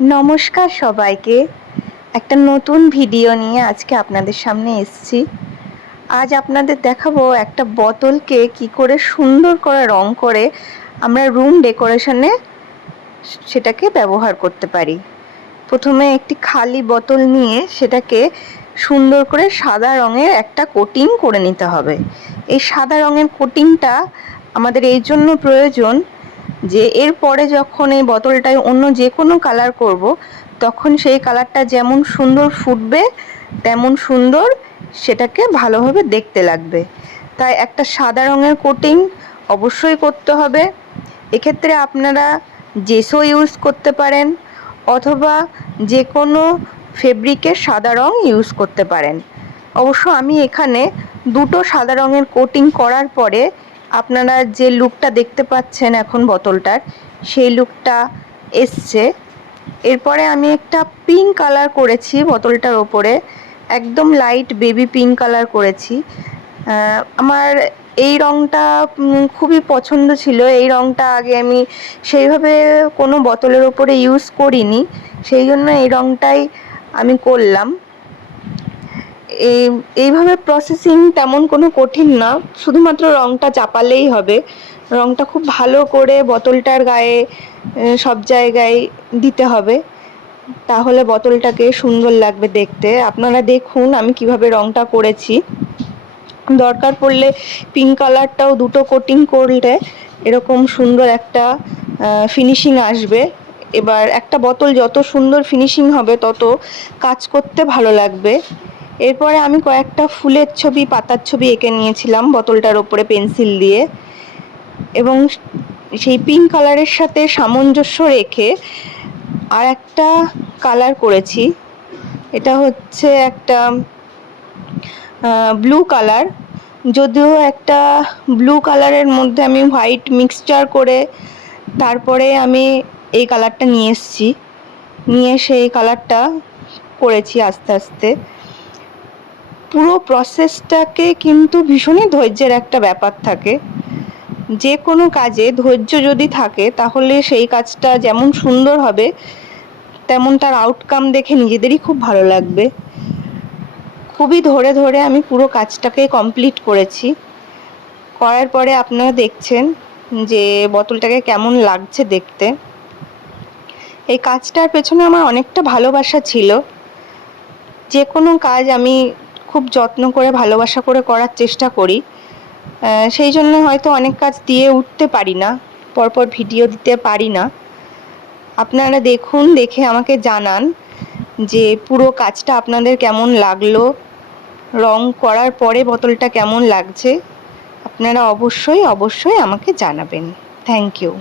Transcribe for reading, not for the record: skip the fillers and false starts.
নমস্কার সবাইকে। একটা নতুন ভিডিও নিয়ে আজকে আপনাদের সামনে এসেছি। আজ আপনাদের দেখাবো একটা বোতলকে কি করে সুন্দর করে রং করে আমরা রুম ডেকোরেশনে সেটাকে ব্যবহার করতে পারি। প্রথমে একটি খালি বোতল নিয়ে সেটাকে সুন্দর করে সাদা রঙের একটা কোটিং করে নিতে হবে। এই সাদা রঙের কোটিংটা আমাদের এই জন্য প্রয়োজন যে এরপরে যখন এই বোতলটায় অন্য যে কোনো কালার করব, তখন সেই কালারটা যেমন সুন্দর ফুটবে তেমন সুন্দর সেটাকে ভালোভাবে দেখতে লাগবে। তাই একটা সাদা রঙের কোটিং অবশ্যই করতে হবে। এক্ষেত্রে আপনারা জেসো ইউজ করতে পারেন অথবা যে কোনো ফেব্রিকের সাদা রং ইউজ করতে পারেন। অবশ্য আমি এখানে দুটো সাদা রঙের কোটিং করার পরে আপনারা যে লুকটা দেখতে পাচ্ছেন এখন বোতলটার, সেই লুকটা এসছে। এরপরে আমি একটা পিঙ্ক কালার করেছি বোতলটার ওপরে, একদম লাইট বেবি পিঙ্ক কালার করেছি। আমার এই রঙটা খুবই পছন্দ ছিল। এই রঙটা আগে আমি সেইভাবে কোনো বোতলের ওপরে ইউজ করিনি, সেই জন্য এই রঙটাই আমি করলাম। এইভাবে প্রসেসিং তেমন কোনো কঠিন না, শুধুমাত্র রঙটা চাপালেই হবে। রঙটা খুব ভালো করে বোতলটার গায়ে সব জায়গায় দিতে হবে, তাহলে বোতলটাকে সুন্দর লাগবে দেখতে। আপনারা দেখুন আমি কিভাবে রঙটা করেছি। দরকার পড়লে পিঙ্ক কালারটাও দুটো কোটিং করলে এরকম সুন্দর একটা ফিনিশিং আসবে। এবার একটা বোতল যত সুন্দর ফিনিশিং হবে তত কাজ করতে ভালো লাগবে। এরপরে আমি কয়েকটা ফুলের ছবি, পাতার ছবি এঁকে নিয়েছিলাম বোতলটার ওপরে পেন্সিল দিয়ে, এবং সেই পিঙ্ক কালারের সাথে সামঞ্জস্য রেখে আর একটা কালার করেছি। এটা হচ্ছে একটা ব্লু কালার, যদিও একটা ব্লু কালারের মধ্যে আমি হোয়াইট মিক্সচার করে তারপরে আমি এই কালারটা নিয়ে এসেছি, নিয়ে সেই কালারটা করেছি আস্তে আস্তে। পুরো প্রসেসটাকে কিন্তু ভীষণই ধৈর্যের একটা ব্যাপার থাকে। যে কোনো কাজে ধৈর্য যদি থাকে তাহলে সেই কাজটা যেমন সুন্দর হবে তেমন তার আউটকাম দেখে নিজেদেরই খুব ভালো লাগবে। খুবই ধরে ধরে আমি পুরো কাজটাকে কমপ্লিট করেছি। করার পরে আপনারা দেখছেন যে বোতলটাকে কেমন লাগছে দেখতে। এই কাজটার পেছনে আমার অনেকটা ভালোবাসা ছিল। যে কোনো কাজ আমি খুব যত্ন করে ভালোবাসা করে করার চেষ্টা করি, সেই জন্য হয়তো অনেক কাজ দিয়ে উঠতে পারি না, পরপর ভিডিও দিতে পারি না। আপনারা দেখুন, দেখে আমাকে জানান যে পুরো কাজটা আপনাদের কেমন লাগলো, রং করার পরে বোতলটা কেমন লাগছে। আপনারা অবশ্যই অবশ্যই আমাকে জানাবেন। Thank you.